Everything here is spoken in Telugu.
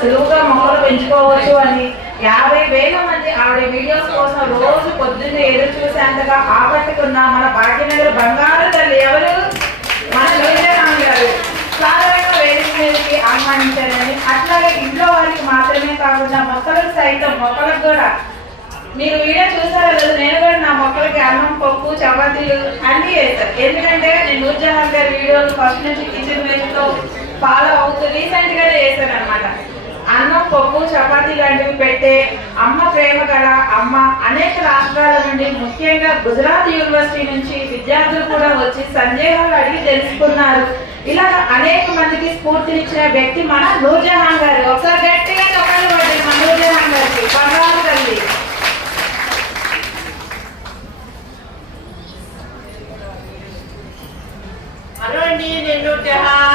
సులువుగా మొక్కలు పెంచుకోవచ్చు అని 50,000 మంది ఆవిడ వీడియోస్ కోసం రోజు పొద్దున్నే ఎదురు చూసేంతగా ఆకట్టుకున్న మన భాగ్యనగర్ బంగారు తల్లి ఎవరు? మన నూర్జహాన్ గారు సాధారణ వేదిక మీదకి ఆహ్వానించారని, అట్లాగే ఇంట్లో వారికి మాత్రమే కాకుండా మొక్కలకు సైతం, మొక్కలకు కూడా మీరు వీడియో చూసారో లేదు, నేను కూడా నా మొక్కలకి అన్నం, పప్పు, చపాతీలు అన్నీ వేస్తాను. ఎందుకంటే నేను నూర్జహాన్ గారి వీడియోలు ఫస్ట్ నుంచి కిచెన్ వేస్తో ఫాలో అవుతూ రీసెంట్ గానే వేసాను అనమాట. అన్నం, పప్పు, చపాతీ లాంటివి పెట్టే అమ్మ ప్రేమ గల అమ్మ అనేక రాష్ట్రాల నుండి, ముఖ్యంగా గుజరాత్ యూనివర్సిటీ నుంచి విద్యార్థులు కూడా వచ్చి సందేహాలు అడిగి తెలుసుకున్నారు. ఇలా అనేక మందికి స్ఫూర్తినిచ్చిన వ్యక్తి మన నూర్జహాన్ గారు. ఒకసారి గట్టిగా చెప్పాలి పడింది మన నూర్జహాన్ గారికి. బంగారు తల్లి. హలో అండి, నేను నూర్జహాన్.